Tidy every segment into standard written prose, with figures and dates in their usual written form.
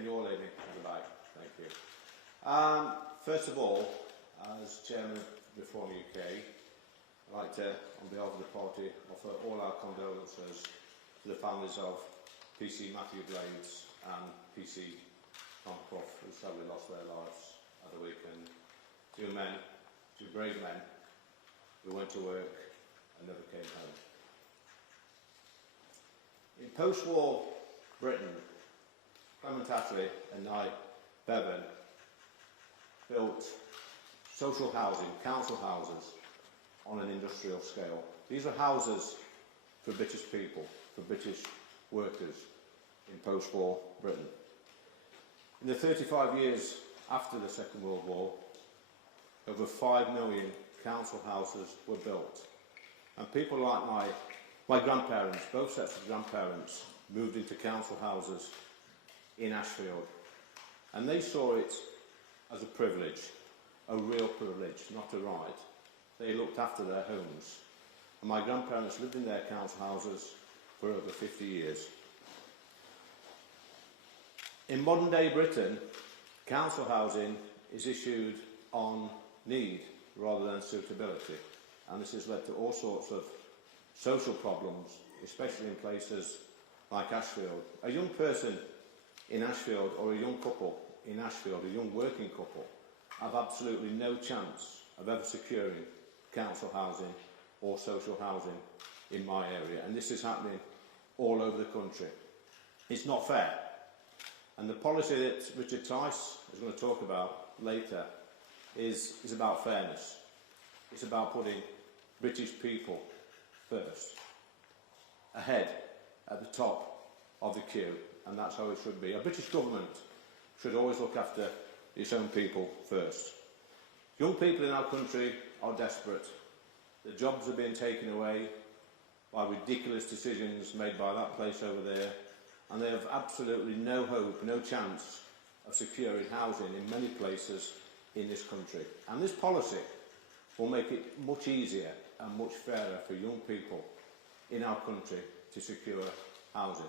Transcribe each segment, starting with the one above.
Can you all hear me at the back? Thank you. First of all, as Chairman of Reform UK, I'd like to, on behalf of the party, offer all our condolences to the families of PC Matthew Blades and PC Tom Clough, who sadly lost their lives at the weekend. Two men, two brave men, who went to work and never came home. In post-war Britain, Clement Attlee and I, Bevan, built social housing, council houses, on an industrial scale. These are houses for British people, for British workers in post-war Britain. In the 35 years after the Second World War, over 5 million council houses were built. And people like my grandparents, both sets of grandparents, moved into council houses in Ashfield. And they saw it as a privilege, a real privilege, not a right. They looked after their homes. And my grandparents lived in their council houses for over 50 years. In modern day Britain, council housing is issued on need rather than suitability. And this has led to all sorts of social problems, especially in places like Ashfield. A young person in Ashfield, or a young couple in Ashfield, a young working couple, have absolutely no chance of ever securing council housing or social housing in my area. And this is happening all over the country. It's not fair. And the policy that Richard Tice is going to talk about later is about fairness. It's about putting British people first, ahead, at the top of the queue, and that's how it should be. A British government should always look after its own people first. Young people in our country are desperate. Their jobs are being taken away by ridiculous decisions made by that place over there, and they have absolutely no hope, no chance of securing housing in many places in this country. And this policy will make it much easier and much fairer for young people in our country to secure housing.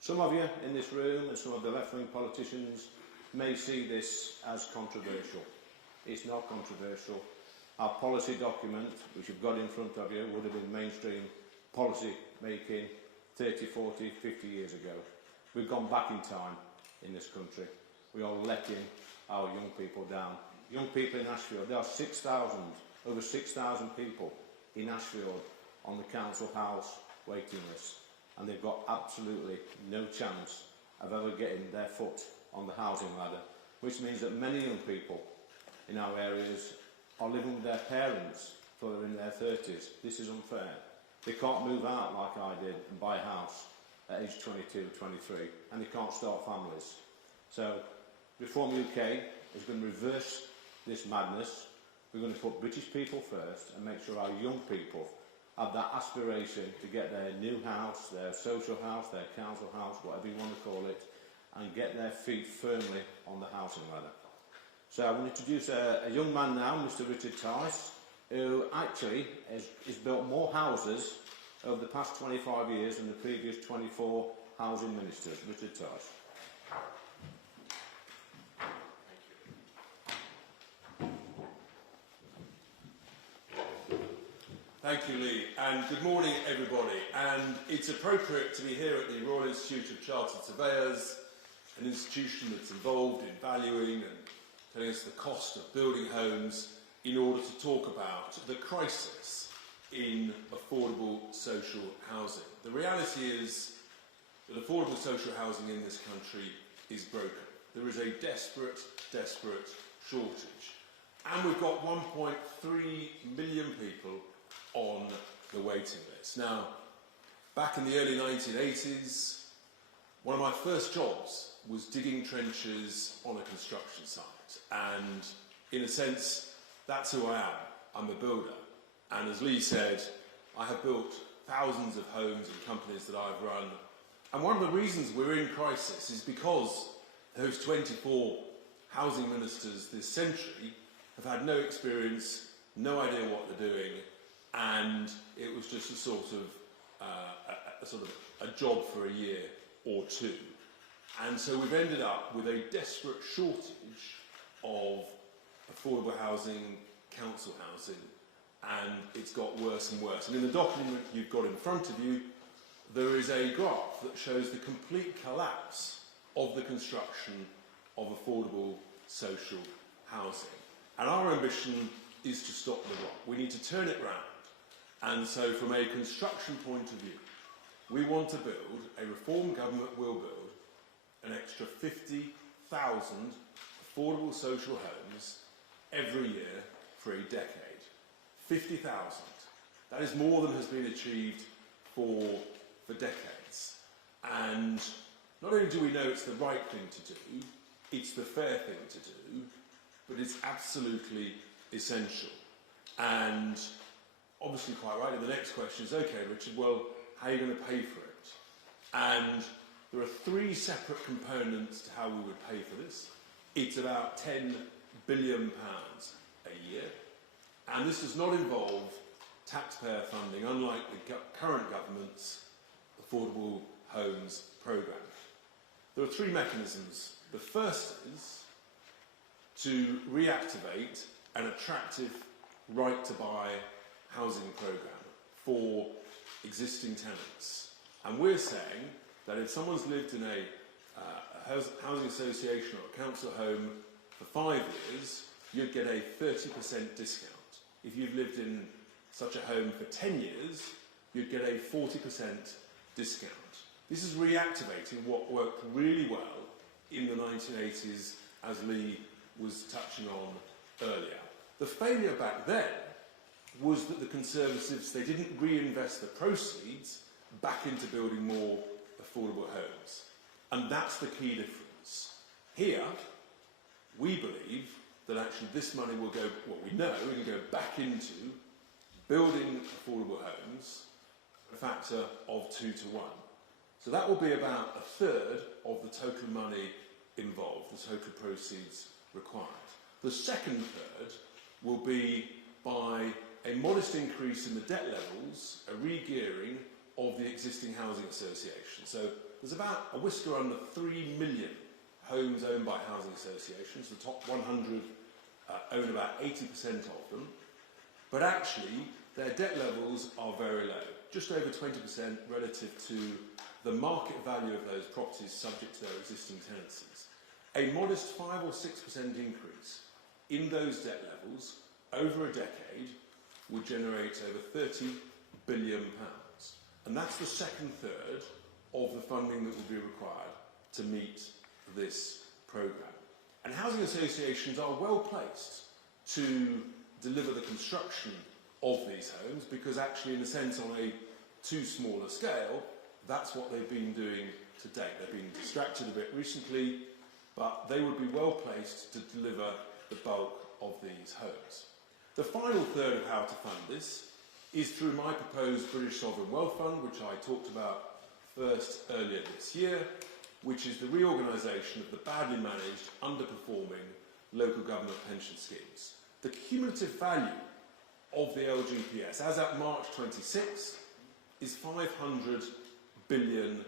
Some of you in this room and some of the left-wing politicians may see this as controversial. It's not controversial. Our policy document, which you've got in front of you, would have been mainstream policy making 30, 40, 50 years ago. We've gone back in time in this country. We are letting our young people down. Young people in Ashfield, there are 6,000, over 6,000 people in Ashfield on the council house waiting list, and they've got absolutely no chance of ever getting their foot on the housing ladder, which means that many young people in our areas are living with their parents till they're in their 30s. This is unfair. They can't move out like I did and buy a house at age 22, 23, and they can't start families. So Reform UK is going to reverse this madness. We're going to put British people first and make sure our young people have that aspiration to get their new house, their social house, their council house, whatever you want to call it, and get their feet firmly on the housing ladder. So I want to introduce a young man now, Mr. Richard Tice, who actually has built more houses over the past 25 years than the previous 24 housing ministers. Richard Tice. Thank you, Lee, and good morning, everybody. And it's appropriate to be here at the Royal Institute of Chartered Surveyors, an institution that's involved in valuing and telling us the cost of building homes, in order to talk about the crisis in affordable social housing. The reality is that affordable social housing in this country is broken. There is a desperate, desperate shortage. And we've got 1.3 million people on the waiting list. Now, back in the early 1980s, one of my first jobs was digging trenches on a construction site. And in a sense, that's who I am. I'm a builder. And as Lee said, I have built thousands of homes and companies that I've run. And one of the reasons we're in crisis is because those 24 housing ministers this century have had no experience, no idea what they're doing, and it was just a sort of a job for a year or two. And so we've ended up with a desperate shortage of affordable housing, council housing, and it's got worse and worse. And in the document you've got in front of you, there is a graph that shows the complete collapse of the construction of affordable social housing. And our ambition is to stop the rot. We need to turn it round. And so from a construction point of view, we want to build, a reform government will build, an extra 50,000 affordable social homes every year for a decade. 50,000. That is more than has been achieved for decades. And not only do we know it's the right thing to do, it's the fair thing to do, but it's absolutely essential. And obviously quite rightly, the next question is, okay, Richard, well, how are you going to pay for it? And there are three separate components to how we would pay for this. It's about £10 billion a year. And this does not involve taxpayer funding, unlike the current government's Affordable Homes programme. There are three mechanisms. The first is to reactivate an attractive right-to-buy housing programme for existing tenants. And we're saying that if someone's lived in a housing association or a council home for 5 years, you'd get a 30% discount. If you've lived in such a home for 10 years, you'd get a 40% discount. This is reactivating what worked really well in the 1980s, as Lee was touching on earlier. The failure back then was that the Conservatives, they didn't reinvest the proceeds back into building more affordable homes. And that's the key difference. Here, we believe that actually this money will go, well, we know it can go back into building affordable homes at a factor of 2 to 1. So that will be about a third of the total money involved, the total proceeds required. The second third will be by a modest increase in the debt levels, a re-gearing of the existing housing association. So there's about a whisker under 3 million homes owned by housing associations. The top 100 own about 80% of them. But actually, their debt levels are very low, just over 20% relative to the market value of those properties subject to their existing tenancies. A modest 5 or 6% increase in those debt levels over a decade would generate over £30 billion. And that's the second third of the funding that will be required to meet this programme. And housing associations are well placed to deliver the construction of these homes because actually, in a sense, on a too small a scale, that's what they've been doing to date. They've been distracted a bit recently, but they would be well placed to deliver the bulk of these homes. The final third of how to fund this is through my proposed British Sovereign Wealth Fund, which I talked about first earlier this year, which is the reorganisation of the badly managed, underperforming local government pension schemes. The cumulative value of the LGPS, as at March 26, is £500 billion.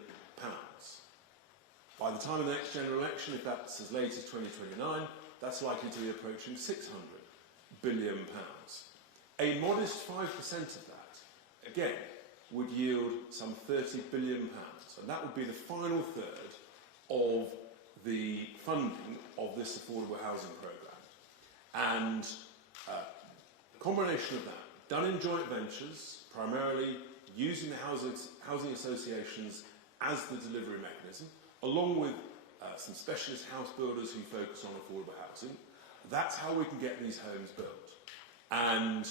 By the time of the next general election, if that's as late as 2029, that's likely to be approaching £600 billion. A modest 5% of that, again, would yield some £30 billion. And that would be the final third of the funding of this affordable housing programme. And the combination of that, done in joint ventures, primarily using the housing associations as the delivery mechanism, along with some specialist house builders who focus on affordable housing, that's how we can get these homes built. And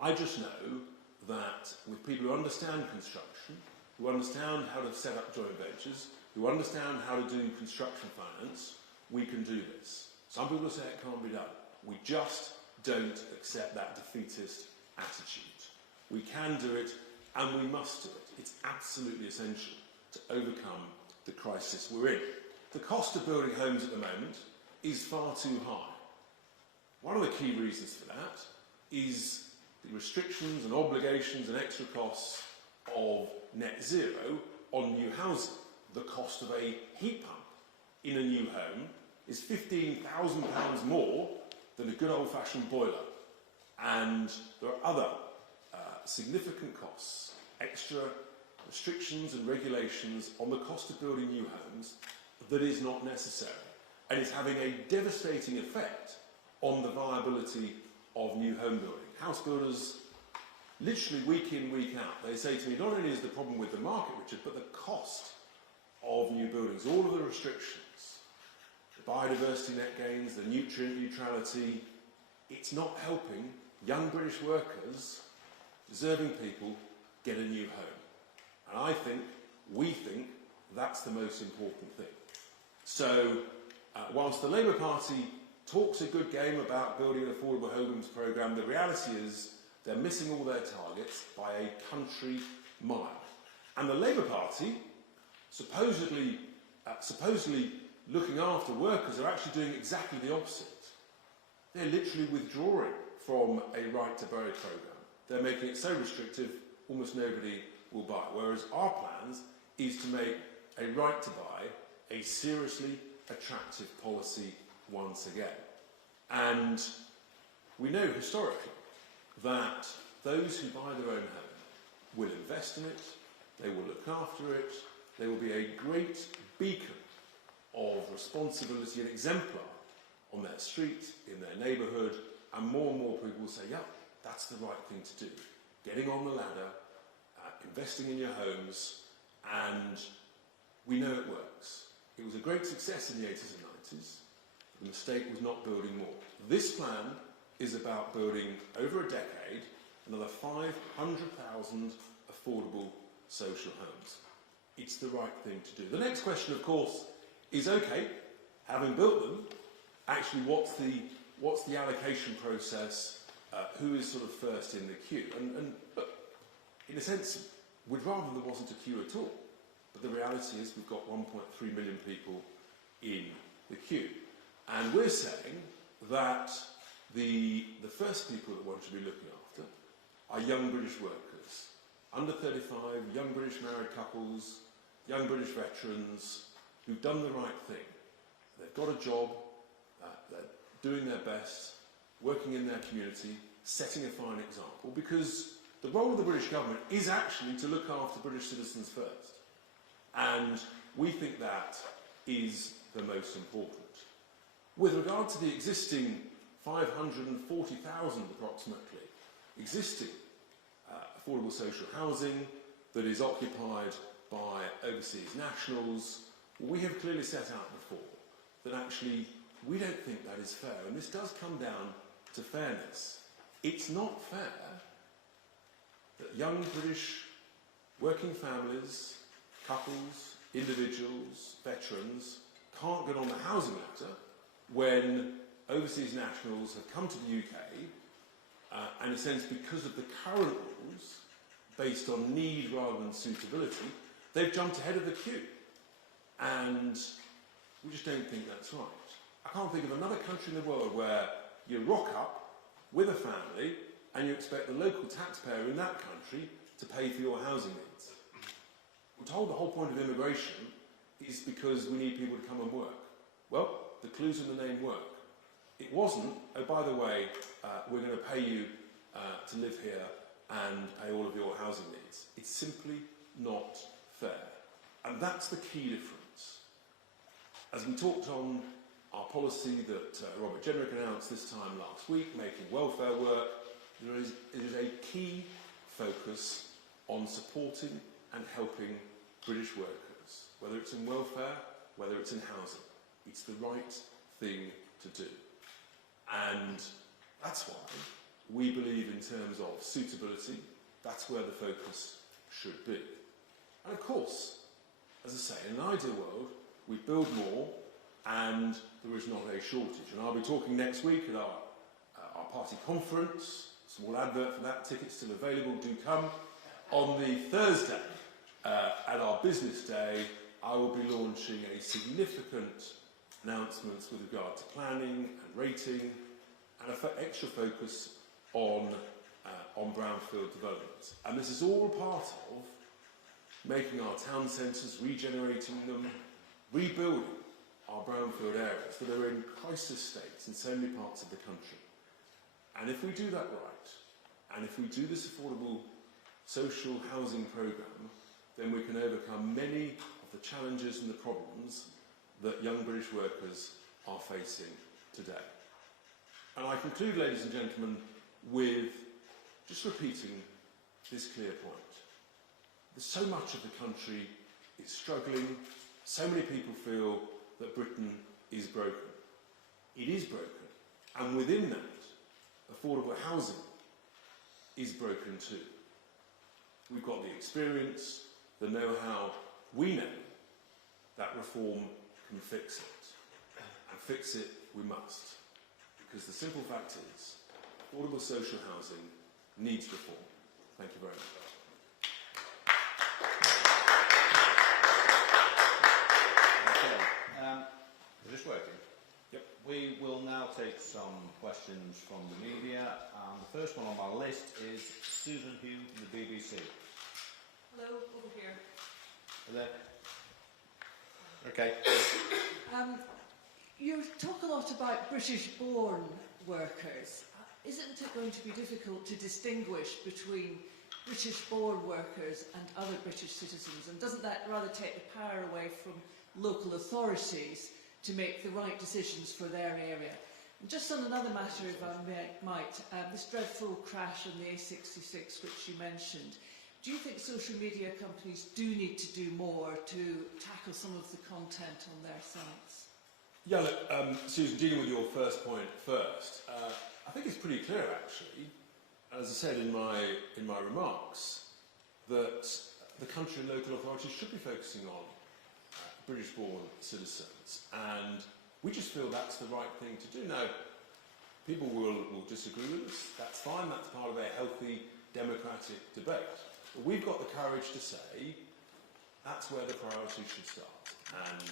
I just know that with people who understand construction, who understand how to set up joint ventures, who understand how to do construction finance, we can do this. Some people say it can't be done. We just don't accept that defeatist attitude. We can do it, and we must do it. It's absolutely essential to overcome the crisis we're in. The cost of building homes at the moment is far too high. One of the key reasons for that is the restrictions and obligations and extra costs of net zero on new housing. The cost of a heat pump in a new home is £15,000 more than a good old-fashioned boiler. And there are other significant costs, extra restrictions and regulations on the cost of building new homes that is not necessary, and is having a devastating effect on the viability of new home building. House builders, literally week in, week out, they say to me, not only is the problem with the market, Richard, but the cost of new buildings, all of the restrictions, the biodiversity net gains, the nutrient neutrality, it's not helping young British workers, deserving people, get a new home. And we think, that's the most important thing. So, whilst the Labour Party talks a good game about building an affordable homes programme, the reality is they're missing all their targets by a country mile. And the Labour Party, supposedly looking after workers, are actually doing exactly the opposite. They're literally withdrawing from a right to buy programme. They're making it so restrictive, almost nobody will buy. Whereas our plans is to make a right to buy a seriously attractive policy once again. And we know historically that those who buy their own home will invest in it, they will look after it, they will be a great beacon of responsibility and exemplar on their street, in their neighbourhood, and more people will say, yeah, that's the right thing to do. Getting on the ladder, investing in your homes, and we know it works. It was a great success in the 80s and 90s. The mistake was not building more. This plan is about building, over a decade, another 500,000 affordable social homes. It's the right thing to do. The next question, of course, is, okay, having built them, actually what's the allocation process? Who is sort of first in the queue? And look, in a sense, we'd rather there wasn't a queue at all. But the reality is we've got 1.3 million people in the queue. And we're saying that the first people that want to be looking after are young British workers, under 35, young British married couples, young British veterans who've done the right thing. They've got a job, they're doing their best, working in their community, setting a fine example, because the role of the British government is actually to look after British citizens first. And we think that is the most important. With regard to the existing 540,000 approximately existing affordable social housing that is occupied by overseas nationals, we have clearly set out before that actually we don't think that is fair. And this does come down to fairness. It's not fair that young British working families, couples, individuals, veterans can't get on the housing ladder when overseas nationals have come to the UK and in a sense because of the current rules based on need rather than suitability, they've jumped ahead of the queue. And we just don't think that's right. I can't think of another country in the world where you rock up with a family and you expect the local taxpayer in that country to pay for your housing needs. We're told the whole point of immigration is because we need people to come and work. Well, the clues in the name work. It wasn't, oh, by the way, we're going to pay you to live here and pay all of your housing needs. It's simply not fair. And that's the key difference. As we talked on our policy that Robert Jenrick announced this time last week, making welfare work, there is a key focus on supporting and helping British workers, whether it's in welfare, whether it's in housing. It's the right thing to do. And that's why we believe in terms of suitability, that's where the focus should be. And of course, as I say, in an ideal world, we build more and there is not a shortage. And I'll be talking next week at our party conference. Small advert for that, tickets still available, do come. On the Thursday, at our business day, I will be launching a significant announcements with regard to planning and rating and an extra focus on brownfield development. And this is all part of making our town centres, regenerating them, rebuilding our brownfield areas that are in crisis states in so many parts of the country. And if we do that right, and if we do this affordable social housing programme, then we can overcome many of the challenges and the problems that young British workers are facing today. And I conclude, ladies and gentlemen, with just repeating this clear point. There's so much of the country is struggling, so many people feel that Britain is broken. It is broken, and within that, affordable housing is broken too. We've got the experience, the know-how. We know that reform can fix it, and fix it we must, because the simple fact is, affordable social housing needs reform. Thank you very much. Is this working? Yep. We will now take some questions from the media. The first one on my list is Susan Hugh from the BBC. Hello, over here. Hello. Okay. You talk a lot about British-born workers. Isn't it going to be difficult to distinguish between British-born workers and other British citizens? And doesn't that rather take the power away from local authorities to make the right decisions for their area? And just on another matter, if I might, this dreadful crash on the A66 which you mentioned, do you think social media companies do need to do more to tackle some of the content on their sites? Yeah, look, Susan, dealing with your first point first, I think it's pretty clear actually, as I said in my remarks, that the country and local authorities should be focusing on British-born citizens, and we just feel that's the right thing to do. Now, people will disagree with us, that's fine, that's part of a healthy democratic debate. But we've got the courage to say that's where the priority should start, and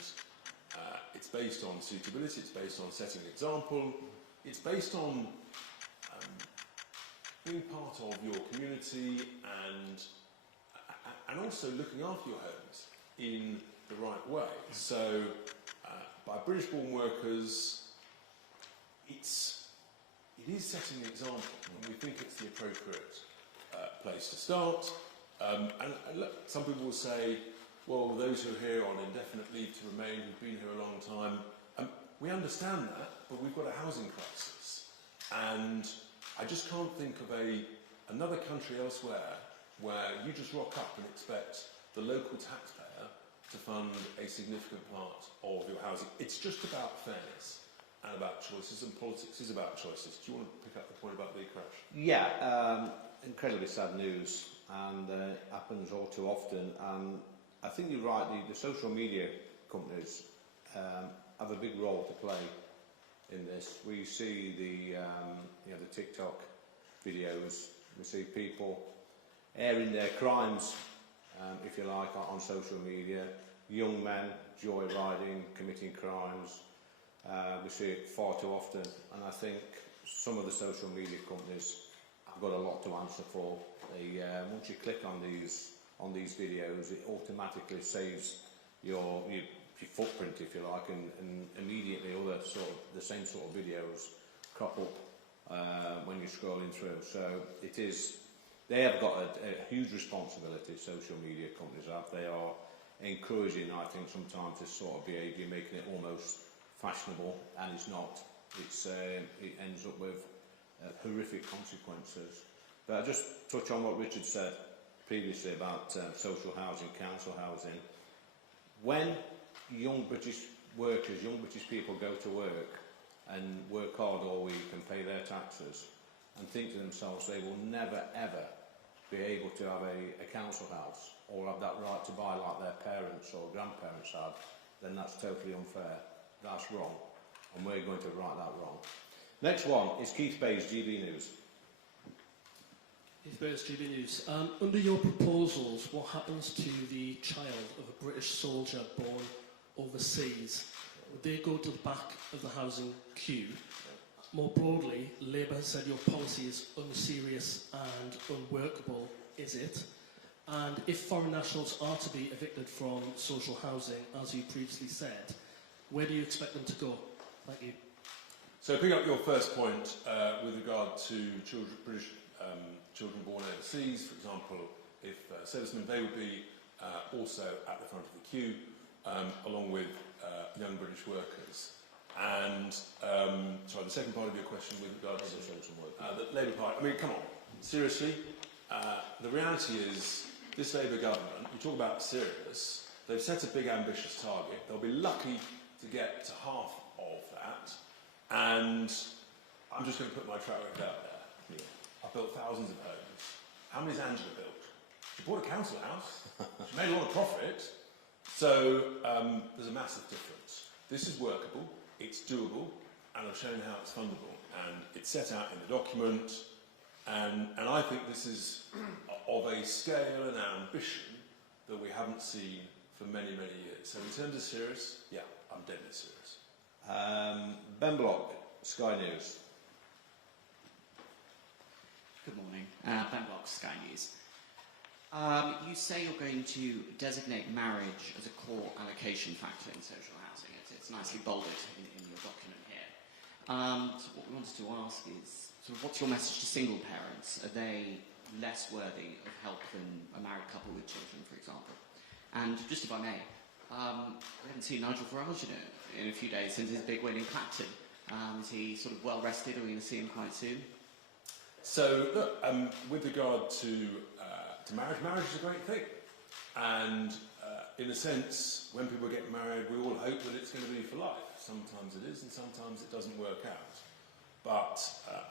it's based on suitability, it's based on setting an example, it's based on being part of your community and also looking after your homes in the right way. So, by British-born workers, it is setting the example, and we think it's the appropriate place to start. And look, some people will say, well, those who are here on indefinite leave to remain, who've been here a long time, we understand that, but we've got a housing crisis. And I just can't think of another country elsewhere where you just rock up and expect the local taxpayer to fund a significant part of your housing. It's just about fairness and about choices, and politics is about choices. Do you want to pick up the point about the crash? Yeah, incredibly sad news, and happens all too often. And I think you're right, the social media companies have a big role to play in this. We see the TikTok videos, we see people airing their crimes, if you like, on social media. Young men joyriding, committing crimes. We see it far too often, and I think some of the social media companies have got a lot to answer for. Once you click on these videos, it automatically saves your footprint, if you like, and immediately other the same sort of videos crop up when you're scrolling through. So they have got a huge responsibility, social media companies have. They are encouraging, I think, sometimes this sort of behaviour, making it almost fashionable, and it's not. It ends up with horrific consequences. But I'll just touch on what Richard said previously about social housing, council housing. When young British workers, young British people go to work and work hard all week and pay their taxes and think to themselves they will never ever be able to have a council house or have that right to buy like their parents or grandparents had, then that's totally unfair. That's wrong, and we're going to right that wrong. Next one is Keith Bayes, GB News. Keith Bayes, GB News. Under your proposals, what happens to the child of a British soldier born overseas? Would they go to the back of the housing queue? More broadly, Labour has said your policy is unserious and unworkable. Is it? And if foreign nationals are to be evicted from social housing, as you previously said, where do you expect them to go? Thank you. So picking up your first point with regard to British children born overseas, for example, if servicemen, they would be also at the front of the queue, along with young British workers. And, sorry, the second part of your question with regard to the Labour Party, I mean, come on, seriously? The reality is, this Labour government, you talk about serious, they've set a big ambitious target. They'll be lucky to get to half of that. And I'm just going to put my track record out there. I've built thousands of homes. How many's Angela built? She bought a council house. She made a lot of profit. So there's a massive difference. This is workable, it's doable, and I've shown how it's fundable. And it's set out in the document. And I think this is of a scale and ambition that we haven't seen for many, many years. So in terms of serious, yeah, I'm deadly serious. Ben Block, Sky News. Good morning. Ben Block, Sky News. You say you're going to designate marriage as a core allocation factor in social housing. It's nicely bolded in your document here. So what we wanted to ask is, sort of, what's your message to single parents? Are they less worthy of help than a married couple with children, for example? And just if I may, we haven't seen Nigel Farage in a few days since his big win in Clapton. Is he sort of well rested? Are we going to see him quite soon? So, look, with regard to marriage, marriage is a great thing. And in a sense, when people get married, we all hope that it's going to be for life. Sometimes it is, and sometimes it doesn't work out. But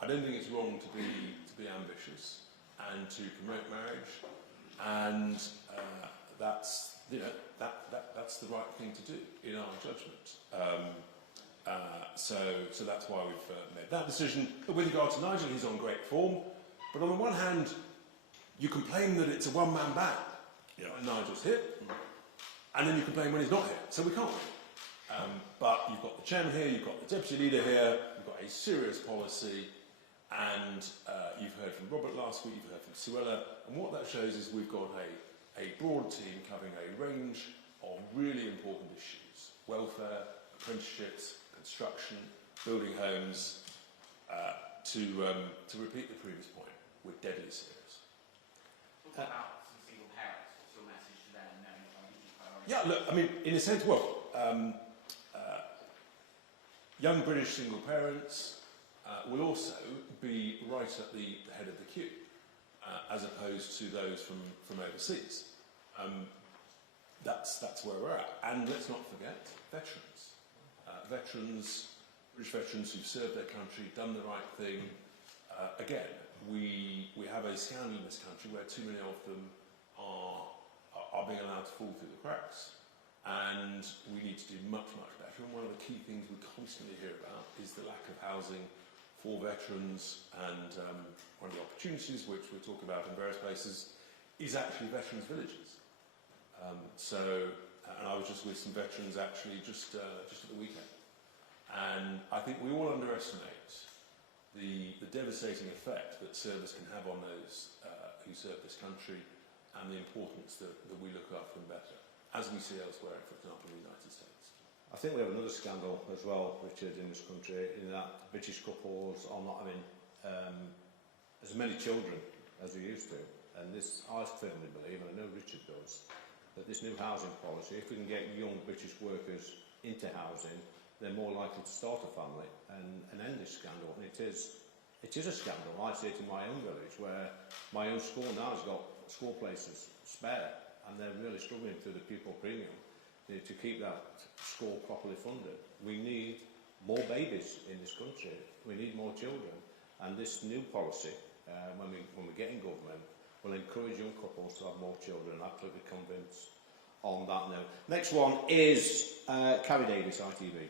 I don't think it's wrong to be ambitious and to promote marriage, and that's that's the right thing to do in our judgment. So that's why we've made that decision. But with regard to Nigel, he's on great form. But on the one hand, you complain that it's a one-man band when Nigel's here, and then you complain when he's not here. So we can't win. But you've got the chairman here, you've got the deputy leader here, you've got a serious policy, and you've heard from Robert last week, you've heard from Suella, and what that shows is we've got a broad team covering a range of really important issues: welfare, apprenticeships, construction, building homes. To repeat the previous point, we're deadly serious. Talk about some single parents. What's your message to them, knowing what priorities? Yeah, look, I mean, in a sense, young British single parents will also be right at the head of the queue, as opposed to those from overseas. That's where we're at. And let's not forget veterans. British veterans who've served their country, done the right thing. Again, we have a scandal in this country where too many of them are being allowed to fall through the cracks. And we need to do much, much better. And one of the key things we constantly hear about is the lack of housing for veterans. And one of the opportunities which we talk about in various places is actually veterans' villages. And I was just with some veterans actually just at the weekend. And I think we all underestimate the devastating effect that service can have on those who serve this country, and the importance that we look after them better, as we see elsewhere, for example, in the United States. I think we have another scandal as well, Richard, in this country, in that British couples are not having as many children as they used to. And this, I firmly believe, and I know Richard does, that this new housing policy, if we can get young British workers into housing, they're more likely to start a family and end this scandal. And it is a scandal. I see it in my own village, where my own school now has got school places spare, and they're really struggling through the pupil premium to keep that school properly funded. We need more babies in this country. We need more children. And this new policy, when we get in government, will encourage young couples to have more children. I'm absolutely convinced on that note. Next one is Carrie Davis, ITV.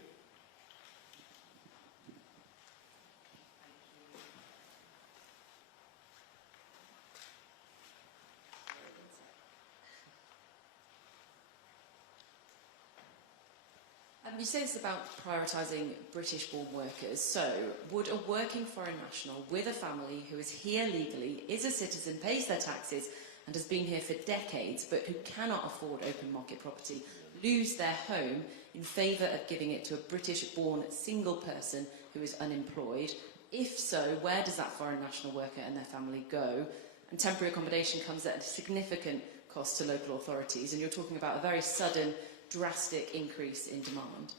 You say this about prioritising British-born workers. So, would a working foreign national with a family who is here legally, is a citizen, pays their taxes, and has been here for decades, but who cannot afford open market property, lose their home in favour of giving it to a British-born single person who is unemployed? If so, where does that foreign national worker and their family go? And temporary accommodation comes at a significant cost to local authorities, and you're talking about a very sudden, drastic increase in demand.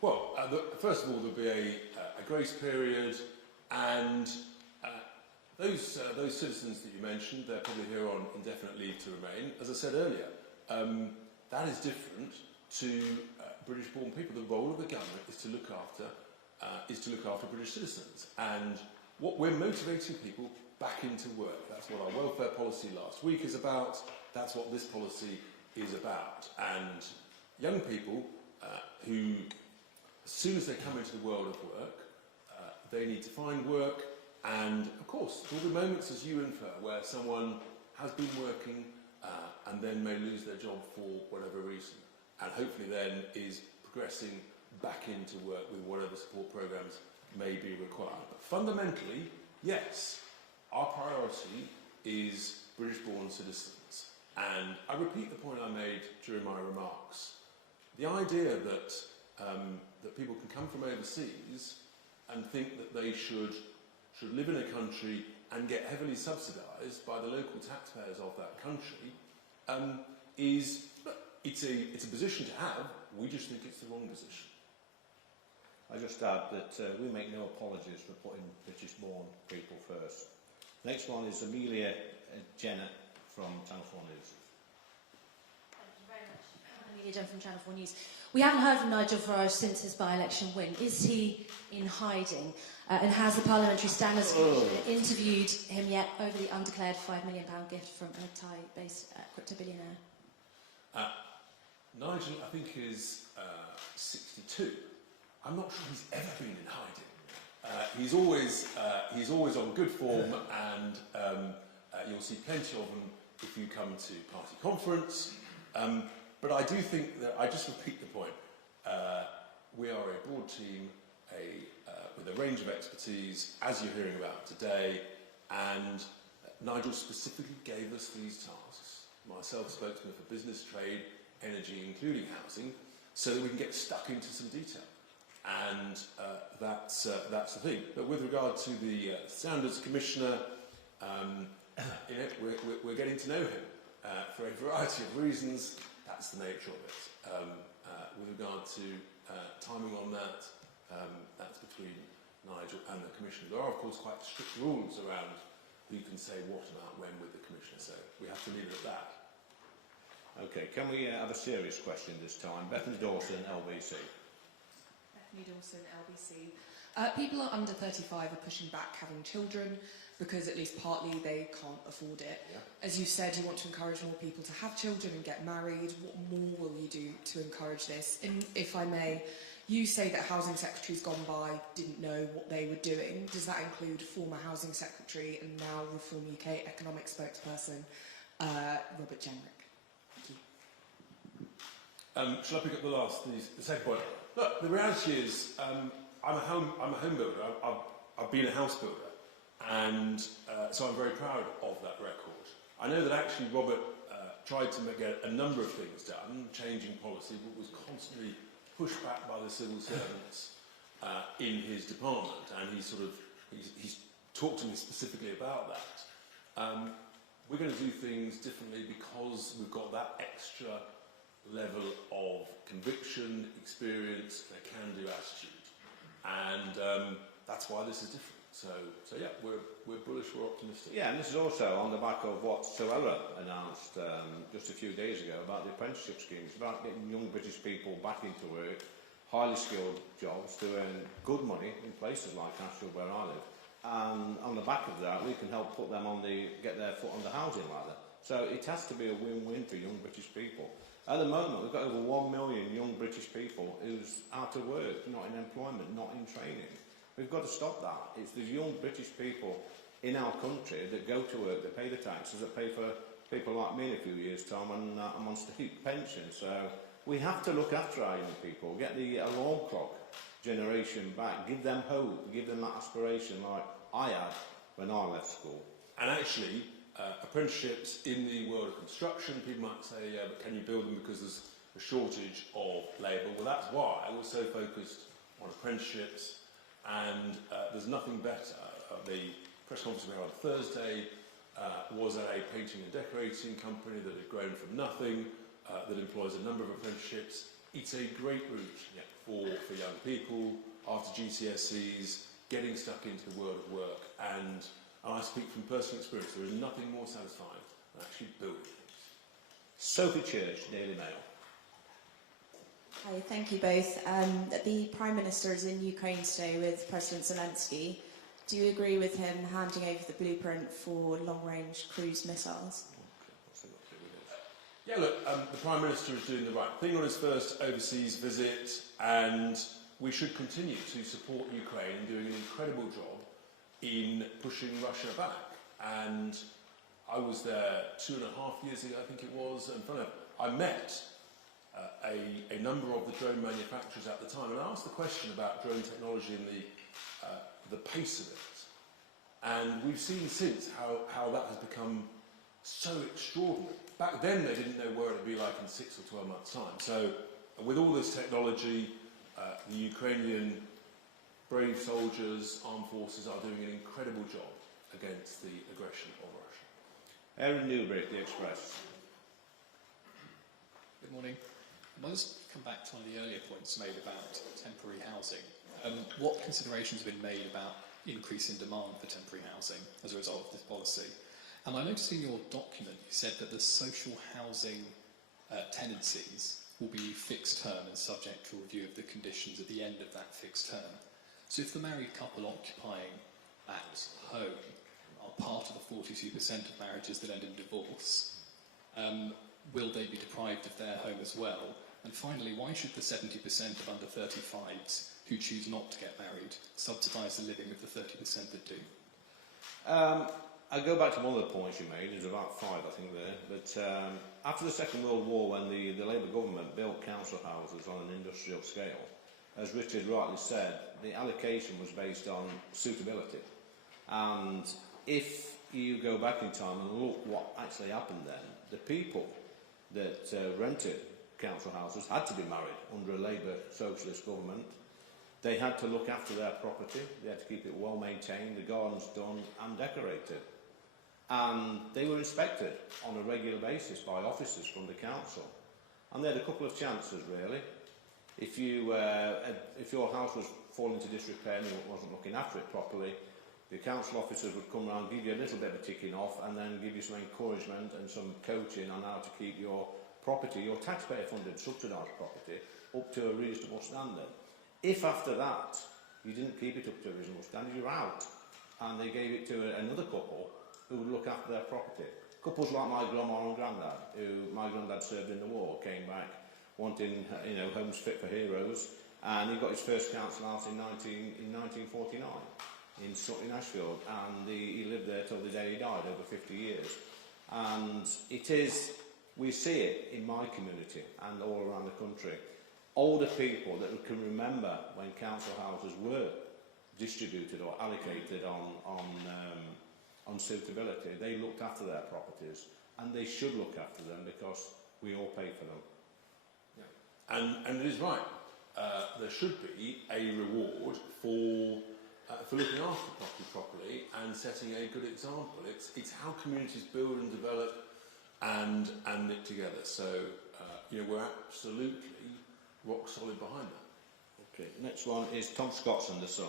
Well, first of all, there'll be a grace period, and those citizens that you mentioned, they're probably here on indefinite leave to remain. As I said earlier, that is different to British-born people. The role of the government is to look after British citizens, and what we're motivating people back into work. That's what our welfare policy last week is about. That's what this policy is about. And young people who, as soon as they come into the world of work, they need to find work. And of course, there will be moments, as you infer, where someone has been working and then may lose their job for whatever reason, and hopefully then is progressing back into work with whatever support programmes may be required. But fundamentally, yes, our priority is British-born citizens. And I repeat the point I made during my remarks. The idea that, that people can come from overseas and think that they should live in a country and get heavily subsidised by the local taxpayers of that country it's a position to have. We just think it's the wrong position. I just add that we make no apologies for putting British-born people first. Next one is Amelia Jenner from Channel 4 News. Thank you very much. Amelia Jenner from Channel 4 News. We haven't heard from Nigel Farage since his by-election win. Is he in hiding? And has the Parliamentary Standards Commission interviewed him yet over the undeclared £5 million gift from a Thai-based crypto billionaire? Nigel, I think, is 62. I'm not sure he's ever been in hiding. He's always on good form, and you'll see plenty of them if you come to party conference. But I do think that, I just repeat the point, we are a broad team with a range of expertise, as you're hearing about today, and Nigel specifically gave us these tasks, myself, spokesman for business, trade, energy, including housing, so that we can get stuck into some detail. And that's the thing. But with regard to the Standards Commissioner, we're getting to know him for a variety of reasons. That's the nature of it. With regard to timing on that, that's between Nigel and the Commissioner. There are, of course, quite strict rules around who can say what about when with the Commissioner, so we have to leave it at that. Okay, can we have a serious question this time? Bethany Dawson, LBC. Bethany Dawson, LBC. People are under 35 are pushing back having children because at least partly they can't afford it. Yeah. As you said, you want to encourage more people to have children and get married. What more will you do to encourage this? And if I may, you say that housing secretaries gone by didn't know what they were doing. Does that include former housing secretary and now Reform UK economic spokesperson Robert Jenrick? Shall I pick up the second point? Look, the reality is, I'm a home builder. I've been a house builder, and so I'm very proud of that record. I know that actually Robert tried to get a number of things done, changing policy, but was constantly pushed back by the civil servants in his department, and he's talked to me specifically about that. We're going to do things differently because we've got that extra level of conviction, experience, and a can-do attitude, and that's why this is different. So yeah, we're bullish, we're optimistic. Yeah, and this is also on the back of what Suella announced just a few days ago about the apprenticeship schemes, about getting young British people back into work, highly skilled jobs to earn good money in places like Ashfield, where I live. And on the back of that, we can help put them get their foot on the housing ladder. So it has to be a win-win for young British people. At the moment, we've got over 1 million young British people who's out of work, not in employment, not in training. We've got to stop that. It's the young British people in our country that go to work, that pay the taxes, that pay for people like me in a few years' time, and I'm on state pension. So we have to look after our young people, get the alarm clock generation back, give them hope, give them that aspiration like I had when I left school. And actually, apprenticeships in the world of construction, people might say, yeah, but can you build them because there's a shortage of labour. Well, that's why we're so focused on apprenticeships, and there's nothing better. The press conference we had on Thursday was at a painting and decorating company that had grown from nothing, that employs a number of apprenticeships. It's a great route for young people after GCSEs, getting stuck into the world of work, and I speak from personal experience, there is nothing more satisfying than actually building things. Sophie Church, Daily Mail. Hi, thank you both. The Prime Minister is in Ukraine today with President Zelensky. Do you agree with him handing over the blueprint for long-range cruise missiles? Yeah, look, the Prime Minister is doing the right thing on his first overseas visit, and we should continue to support Ukraine in doing an incredible job in pushing Russia back. And I was there 2.5 years ago, I think it was, and I met a number of the drone manufacturers at the time, and I asked the question about drone technology and the pace of it. And we've seen since how that has become so extraordinary. Back then they didn't know where it would be like in 6 or 12 months' time. So with all this technology, the Ukrainian brave soldiers, armed forces are doing an incredible job against the aggression of Russia. Aaron Newbrick, The Express. Good morning. I'll just come back to one of the earlier points made about temporary housing. What considerations have been made about increase in demand for temporary housing as a result of this policy? And I noticed in your document you said that the social housing tenancies will be fixed term and subject to review of the conditions at the end of that fixed term. So if the married couple occupying that home are part of the 42% of marriages that end in divorce, will they be deprived of their home as well? And finally, why should the 70% of under 35s who choose not to get married subsidise the living of the 30% that do? I go back to one of the points you made, there's about 5 I think there, but after the Second World War, when the Labour government built council houses on an industrial scale, as Richard rightly said, the allocation was based on suitability. And if you go back in time and look what actually happened then, the people that rented council houses had to be married under a Labour socialist government. They had to look after their property, they had to keep it well maintained, the gardens done and decorated. And they were inspected on a regular basis by officers from the council. And they had a couple of chances really. If your house was falling into disrepair and you wasn't looking after it properly, the council officers would come around, give you a little bit of a ticking off and then give you some encouragement and some coaching on how to keep your property, your taxpayer-funded subsidised property, up to a reasonable standard. If after that you didn't keep it up to a reasonable standard, you're out. And they gave it to another couple who would look after their property. Couples like my grandma and granddad, who my granddad served in the war, came back wanting homes fit for heroes, and he got his first council house in 1949 in Sutton, Ashfield, and he lived there till the day he died, over 50 years. And we see it in my community and all around the country. Older people that can remember when council houses were distributed or allocated on suitability, they looked after their properties, and they should look after them because we all pay for them. Yeah. And it is right. There should be a reward for looking after property properly and setting a good example. It's how communities build and develop and knit together. So we're absolutely rock solid behind that. Okay. Next one is Tom Scott's and the Sun.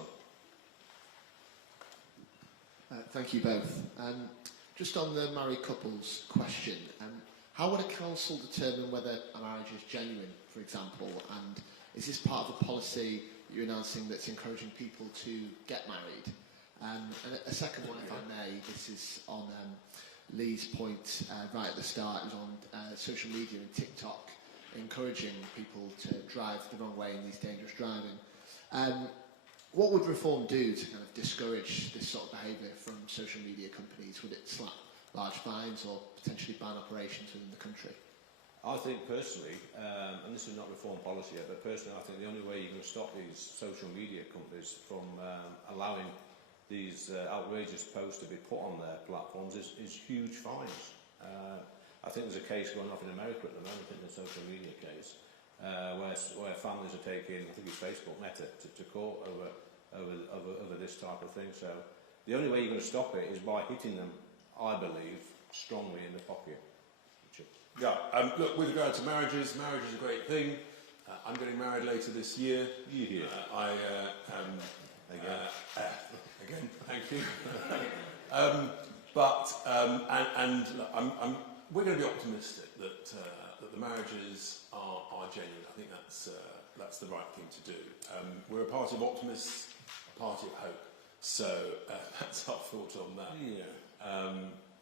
Thank you both. Just on the married couples question, how would a council determine whether a marriage is genuine, for example, and is this part of a policy you're announcing that's encouraging people to get married? And a second one, if I may, this is on Lee's point right at the start, it was on social media and TikTok, encouraging people to drive the wrong way in these dangerous driving. What would reform do to kind of discourage this sort of behaviour from social media companies? Would it slap large fines or potentially ban operations within the country? I think personally, and this is not reform policy yet, but personally I think the only way you can stop these social media companies from allowing these outrageous posts to be put on their platforms is huge fines. I think there's a case going off in America at the moment, I think a social media case, where families are taking, I think it's Facebook, Meta, to court over this type of thing. So the only way you're going to stop it is by hitting them, I believe, strongly in the pocket. Yeah, look, with regard to marriage is a great thing. I'm getting married later this year. Again, thank you. We're going to be optimistic that the marriages are genuine. I think that's the right thing to do. We're a party of optimists, a party of hope. So that's our thought on that. Yeah.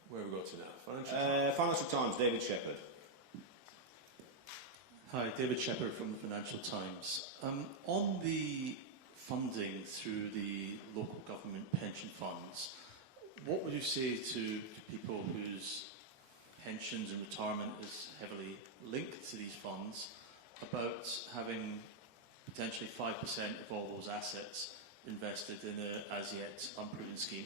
Where have we got to now? Financial Times, David Shepherd. Hi, David Shepherd from the Financial Times. On the funding through the local government pension funds, what would you say to people whose pensions and retirement is heavily linked to these funds about having potentially 5% of all those assets invested in an as yet unproven scheme?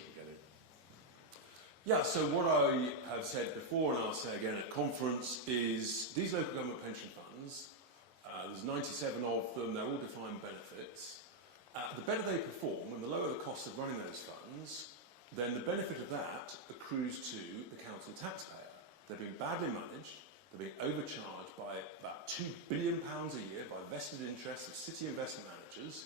Yeah, so what I have said before, and I'll say again at conference, is these local government pension funds, there's 97 of them, they're all defined benefits. The better they perform and the lower the cost of running those funds, then the benefit of that accrues to the council taxpayer. They've been badly managed, they're being overcharged by about £2 billion a year by vested interests of city investment managers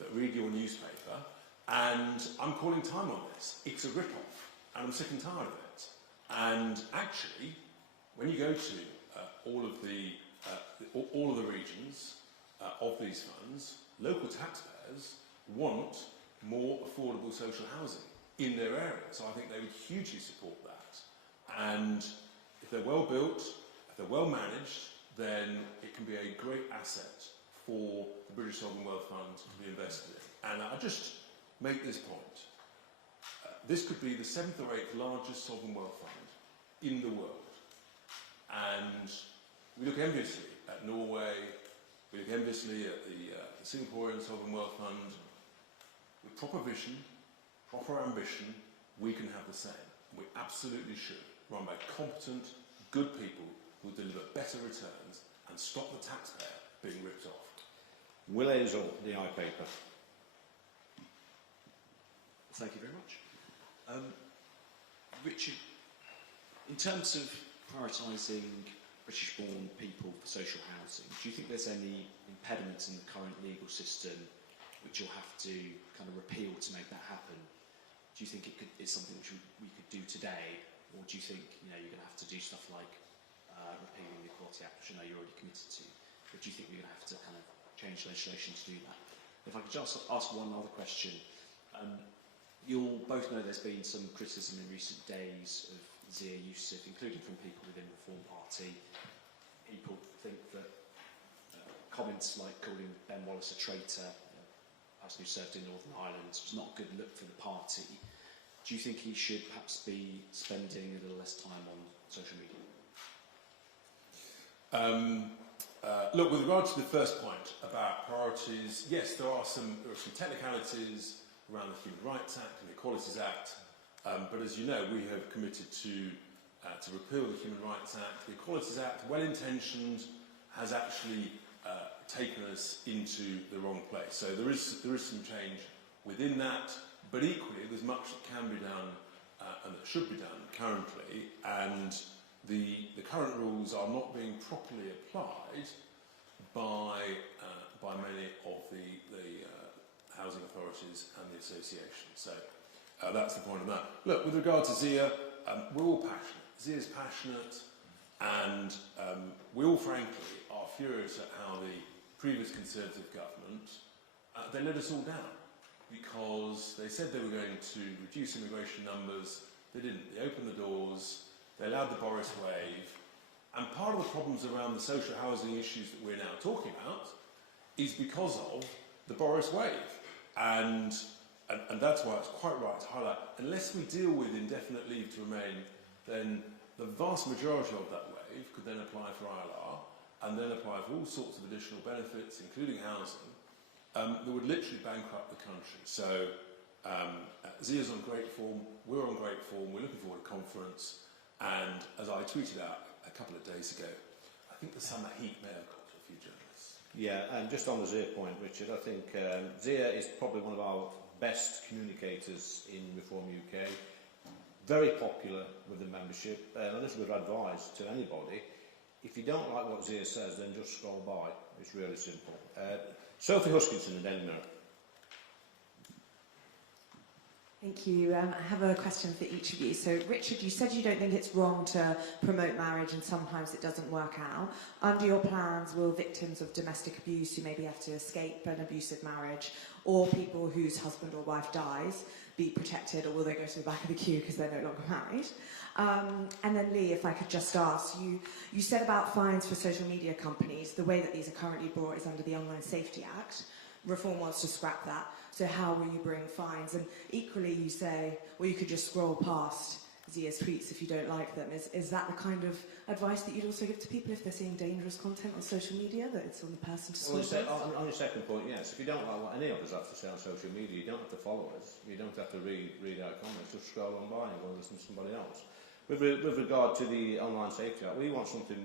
that read your newspaper, and I'm calling time on this. It's a rip-off. And I'm sick and tired of it. And actually, when you go to all of the regions of these funds, local taxpayers want more affordable social housing in their area. So I think they would hugely support that. And if they're well built, if they're well managed, then it can be a great asset for the British Sovereign Wealth Fund to be invested in. And I'll just make this point. This could be the 7th or 8th largest sovereign wealth fund in the world. And we look enviously at Norway, we look enviously at the Singaporean Sovereign Wealth Fund. With proper vision, proper ambition, we can have the same. And we absolutely should, run by competent, good people who deliver better returns and stop the taxpayer being ripped off. Will Hazel, the iPaper. Thank you very much. Richard, in terms of prioritising British-born people for social housing, do you think there's any impediments in the current legal system which you'll have to kind of repeal to make that happen? Do you think it's something which we could do today, or do you think you're going to have to do stuff like repealing the Equality Act, which I know you're already committed to, but do you think we're going to have to kind of change legislation to do that? If I could just ask one other question. You'll both know there's been some criticism in recent days of Zia Yusuf, including from people within the Reform Party. People think that comments like calling Ben Wallace a traitor, a person who served in Northern Ireland, was not a good look for the party. Do you think he should perhaps be spending a little less time on social media? Look, with regard to the first point about priorities, yes, there are some technicalities around the Human Rights Act and the Equalities Act, but as you know, we have committed to repeal the Human Rights Act. The Equalities Act, well-intentioned, has actually taken us into the wrong place. So there is some change within that, but equally there's much that can be done and that should be done currently, and the current rules are not being properly applied by many of the housing authorities and the association. So that's the point of that. Look, with regard to Zia, we're all passionate. Zia's passionate, and we all, frankly, are furious at how the previous Conservative government, they let us all down, because they said they were going to reduce immigration numbers. They didn't. They opened the doors, they allowed the Boris wave, and part of the problems around the social housing issues that we're now talking about is because of the Boris wave. And that's why it's quite right to highlight, unless we deal with indefinite leave to remain, then the vast majority of that wave could then apply for ILR and then apply for all sorts of additional benefits, including housing, that would literally bankrupt the country. So Zia's on great form, we're on great form, we're looking forward to conference, And as I tweeted out a couple of days ago, I think the summer heat may have got to a few journalists. Yeah, and just on the Zia point, Richard, I think Zia is probably one of our best communicators in Reform UK. Very popular with the membership. And this would advise to anybody, if you don't like what Zia says, then just scroll by. It's really simple. Sophie Huskinson in Edinburgh. Thank you. I have a question for each of you. So, Richard, you said you don't think it's wrong to promote marriage and sometimes it doesn't work out. Under your plans, will victims of domestic abuse who maybe have to escape an abusive marriage, or people whose husband or wife dies, be protected, or will they go to the back of the queue because they're no longer married? And then, Lee, if I could just ask, you said about fines for social media companies, the way that these are currently brought is under the Online Safety Act. Reform wants to scrap that. So how will you bring fines? And equally you say, well, you could just scroll past Zia's tweets if you don't like them. Is that the kind of advice that you'd also give to people if they're seeing dangerous content on social media, that it's on the person to scroll past? On your second point, yes. If you don't like what any of us have to say on social media, you don't have to follow us. You don't have to read out comments. Just scroll on by and go and listen to somebody else. With regard to the Online Safety Act, we want something,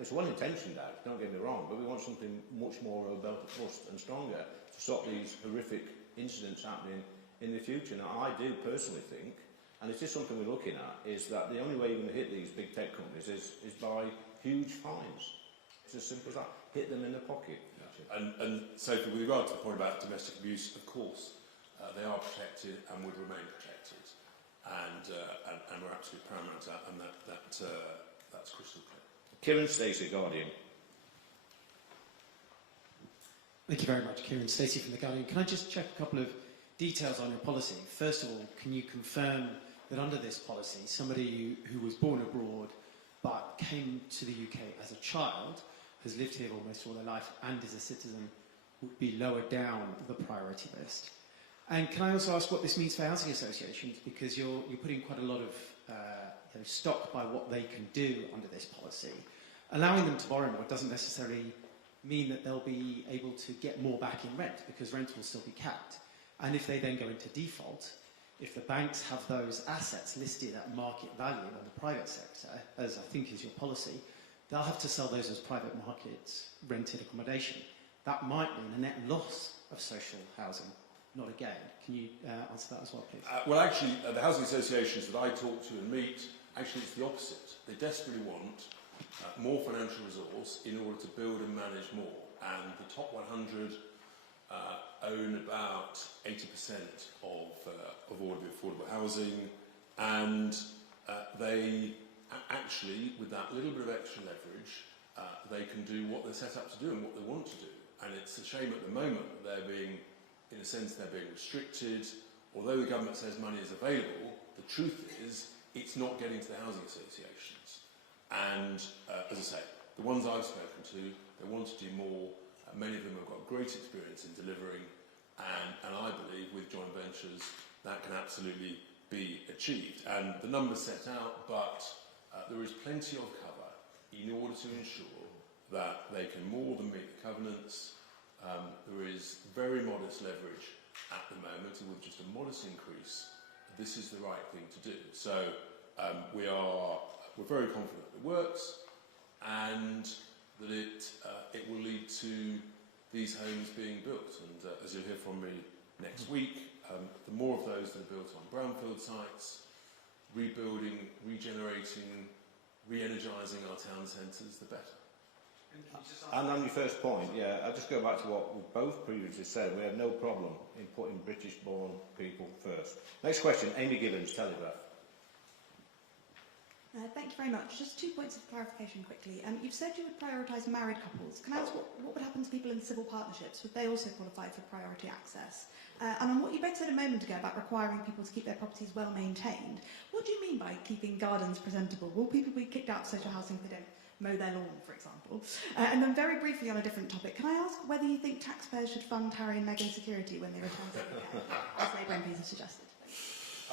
it's well-intentioned act, don't get me wrong, but we want something much more robust and stronger to stop these horrific incidents happening in the future. Now, I do personally think, and it is something we're looking at, is that the only way you're going to hit these big tech companies is by huge fines. It's as simple as that. Hit them in the pocket. Yeah. And Sophie, with regard to the point about domestic abuse, of course, they are protected and would remain protected. And we're absolutely paramount to that, and that's crystal clear. Kieran Stacey, Guardian. Thank you very much. Kieran Stacey from The Guardian. Can I just check a couple of details on your policy? First of all, can you confirm that under this policy, somebody who was born abroad but came to the UK as a child, has lived here almost all their life and is a citizen, would be lower down the priority list? And can I also ask what this means for housing associations? Because you're putting quite a lot of stock by what they can do under this policy. Allowing them to borrow more doesn't necessarily mean that they'll be able to get more back in rent, because rent will still be capped. And if they then go into default, if the banks have those assets listed at market value in the private sector, as I think is your policy, they'll have to sell those as private markets rented accommodation. That might mean a net loss of social housing, not a gain. Can you answer that as well, please? Well, actually, the housing associations that I talk to and meet, actually it's the opposite. They desperately want more financial resource in order to build and manage more. And the top 100 own about 80% of all of the affordable housing, and they actually, with that little bit of extra leverage, they can do what they're set up to do and what they want to do. And it's a shame at the moment that they're being, in a sense, they're being restricted. Although the government says money is available, the truth is it's not getting to the housing associations. And as I say, the ones I've spoken to, they want to do more. Many of them have got great experience in delivering, and I believe with joint ventures that can absolutely be achieved. And the numbers set out, but there is plenty of cover in order to ensure that they can more than meet the covenants. There is very modest leverage at the moment, and with just a modest increase, this is the right thing to do. So we're very confident it works, and that it will lead to these homes being built. And as you'll hear from me next week, the more of those that are built on brownfield sites, rebuilding, regenerating, re-energising our town centres, the better. And on your first point, yeah, I'll just go back to what we both previously said. We have no problem in putting British-born people first. Next question, Amy Gibbons, Telegraph. Thank you very much. Just 2 points of clarification quickly. You've said you would prioritise married couples. Can I ask what would happen to people in civil partnerships? Would they also qualify for priority access? And on what you both said a moment ago about requiring people to keep their properties well maintained, what do you mean by keeping gardens presentable? Will people be kicked out of social housing if they don't mow their lawn, for example? And then very briefly on a different topic, can I ask whether you think taxpayers should fund Harry and Meghan's security when they return to the UK, as Labour MPs have suggested?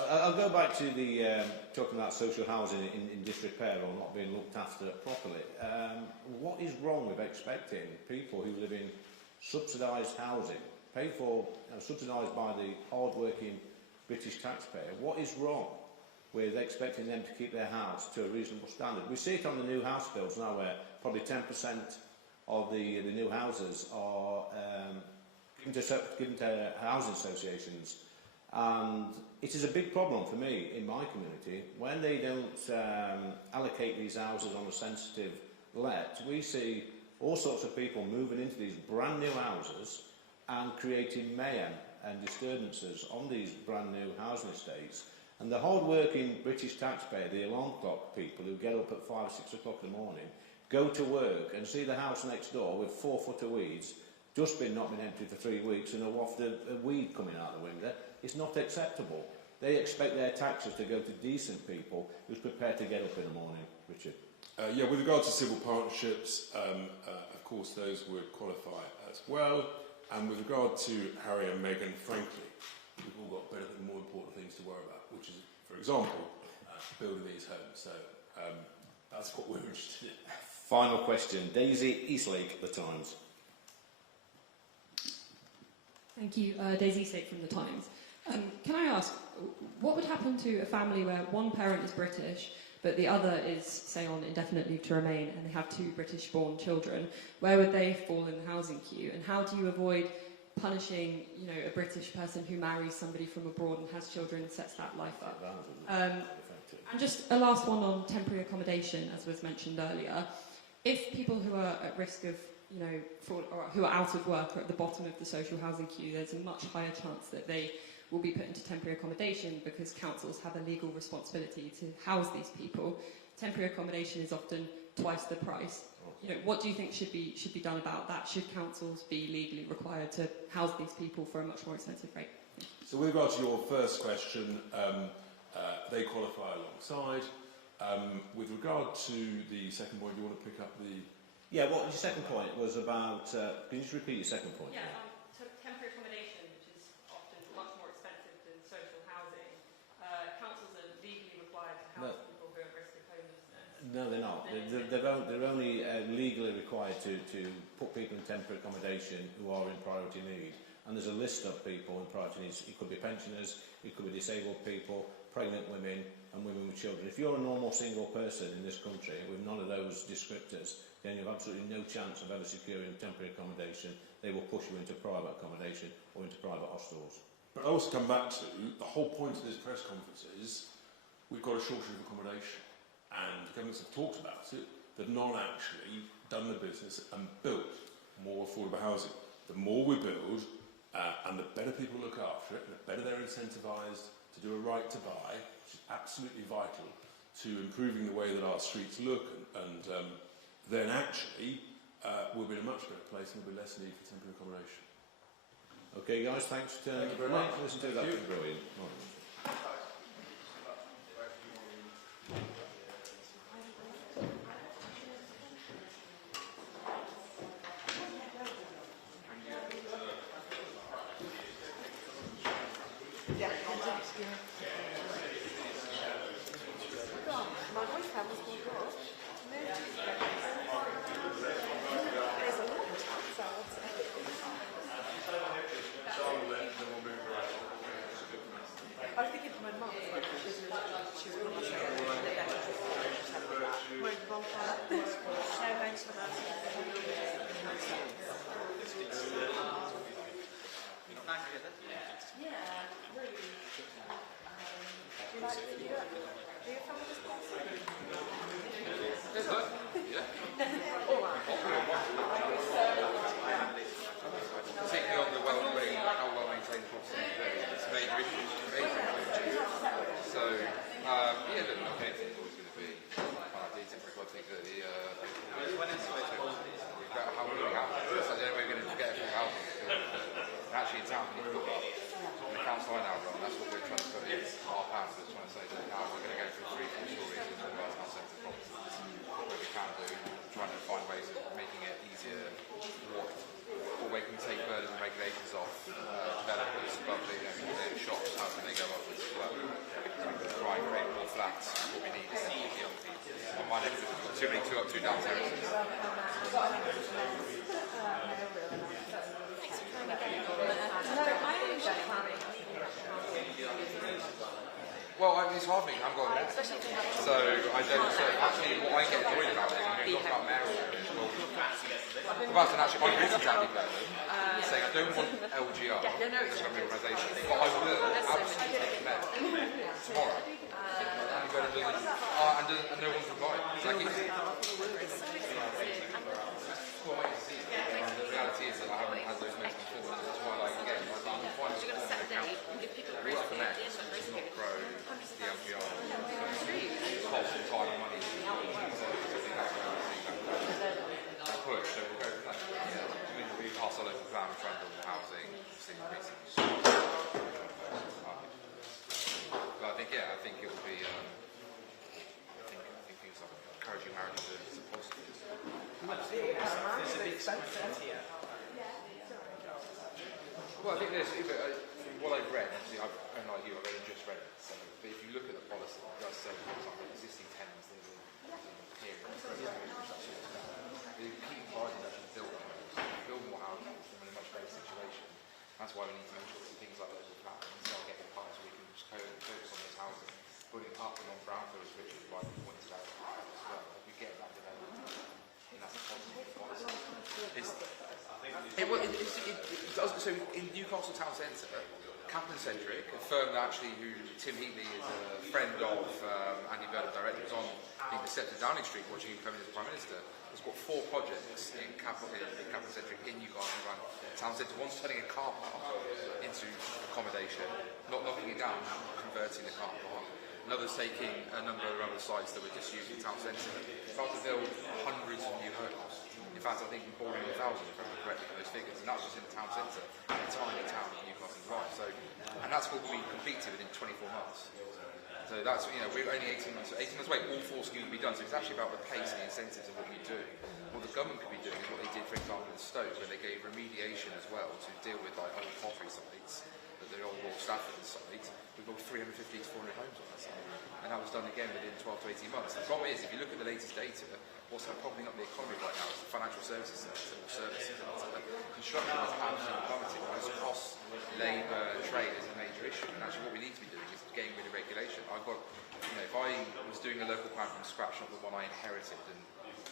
I'll go back to the talking about social housing in disrepair or not being looked after properly. What is wrong with expecting people who live in subsidised housing, paid for, subsidised by the hard-working British taxpayer, what is wrong with expecting them to keep their house to a reasonable standard. We see it on the new house builds now, where probably 10% of the new houses are given to housing associations. And it is a big problem for me in my community when they don't allocate these houses on a sensitive let. We see all sorts of people moving into these brand new houses and creating mayhem and disturbances on these brand new housing estates. And the hard-working British taxpayer, the alarm clock people who get up at 5 or 6 o'clock in the morning, go to work and see the house next door with 4 foot of weeds, dustbin not been emptied for 3 weeks and a waft of weed coming out the window. It's not acceptable. They expect their taxes to go to decent people who's prepared to get up in the morning. Richard? Yeah, with regard to civil partnerships, of course those would qualify as well. And with regard to Harry and Meghan, frankly, we've all got better and more important things to worry about, which is, for example, building these homes. So that's what we're interested in. Final question. Daisy Eastlake, The Times. Thank you. Daisy Eastlake from The Times. Can I ask, what would happen to a family where one parent is British but the other is, say, on indefinite leave to remain and they have 2 British-born children? Where would they fall in the housing queue? And how do you avoid punishing, a British person who marries somebody from abroad and has children and sets that life up? And just a last one on temporary accommodation, as was mentioned earlier. If people who are at risk of, or who are out of work are at the bottom of the social housing queue, there's a much higher chance that they will be put into temporary accommodation because councils have a legal responsibility to house these people. Temporary accommodation is often twice the price. What do you think should be done about that? Should councils be legally required to house these people for a much more expensive rate? So with regard to your first question, they qualify alongside. With regard to the second point, do you want to pick up the... Yeah, well, your second point was about... can you just repeat your second point? Yeah, temporary accommodation, which is often much more expensive than social housing. Councils are legally required to house people who are at risk of homelessness. No, they're not. They're only legally required to put people in temporary accommodation who are in priority need. And there's a list of people in priority needs. It could be pensioners, it could be disabled people, pregnant women and women with children. If you're a normal single person in this country with none of those descriptors, then you have absolutely no chance of ever securing temporary accommodation. They will push you into private accommodation or into private hostels. But I also come back to the whole point of this press conference is we've got a shortage of accommodation, and governments have talked about it. They've not actually done the business and built more affordable housing. The more we build, and the better people look after it, and the better they're incentivised to do a right to buy, which is absolutely vital to improving the way that our streets look, and then actually we'll be in a much better place and there'll be less need for temporary accommodation. Okay, guys, thanks. Thank you very much. Listen to that. Brilliant. Well, I mean, it's hard for me. I haven't got a net. So I don't. So actually, what I get annoyed about it, I mean, not about mayoral areas. Well, and actually, my reasons are saying I don't want LGR as an organisation, but I will absolutely take a net tomorrow. And no one's replying. Like the reality is that I haven't had those mates before. That's why, like, again, I'm finding work for net, which is not pro the LGR. Cost and time and money. That push, so we'll go from there. We pass our local plan, we try and build more housing, see increasing. But I think it will be. Encouraging marriage is a positive. There's a big expense here. Well, I think there's, what I've read, obviously, unlike you, I've only just read it, so, but if you look at the policy, it does say, for example, existing tenants, there's a period of the key priority is actually build more housing, in a much better situation. That's why we need to make sure that things like local plans start getting passed so we can just focus on this housing, putting up and on brownfield, as Richard rightly pointed out as well. If we get that development, and that's a positive policy. It does, so in Newcastle Town Centre, Captain Jenrick, a firm that actually Tim Heatley is a friend of Andy Bird, the director, was on being accepted Downing Street watching him come in as Prime Minister. Has got 4 projects in Captain Jenrick in Newcastle around Town Centre. One's turning a car park into accommodation, not knocking it down, converting the car park. Another's taking a number of other sites that were just used in Town Centre. About to build hundreds of new homes. In fact, I think we're bordering 1,000, if I remember correctly, from those figures, and that's just in the town centre, in a tiny town in Newcastle Drive. So, and that's what we completed within 24 months. So that's, we're only 18 months away. All 4 schemes will be done. So it's actually about the pace and the incentives of what we do. What the government could be doing is what they did, for example, in Stoke, where they gave remediation as well to deal with like old pottery sites, the old Royal Stafford site. We built 350 to 400 homes on that site, and that was done again within 12 to 18 months. The problem is, if you look at the latest data, what's propping up the economy right now is the financial services sector or services sector. Construction is absolutely plummeting. Because cost, labour, trade is a major issue, and actually what we need to be doing is getting rid of regulation. I've got, if I was doing a local plan from scratch, not the one I inherited and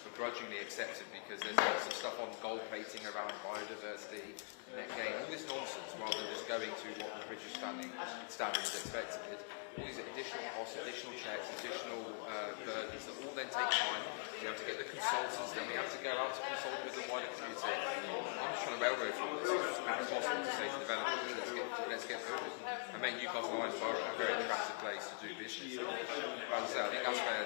begrudgingly accepted because there's lots of stuff on gold plating around biodiversity, net gain, all this nonsense, rather than just going to what the British standard is expected. All these additional costs, additional checks, additional burdens that all then take time. We have to get the consultants, then we have to go out to consult with the wider community. I'm just trying to railroad through this as quick as possible to say to developers, let's get moving and make Newcastle Lions Borough a very attractive place to do business. But as I say, I think that's where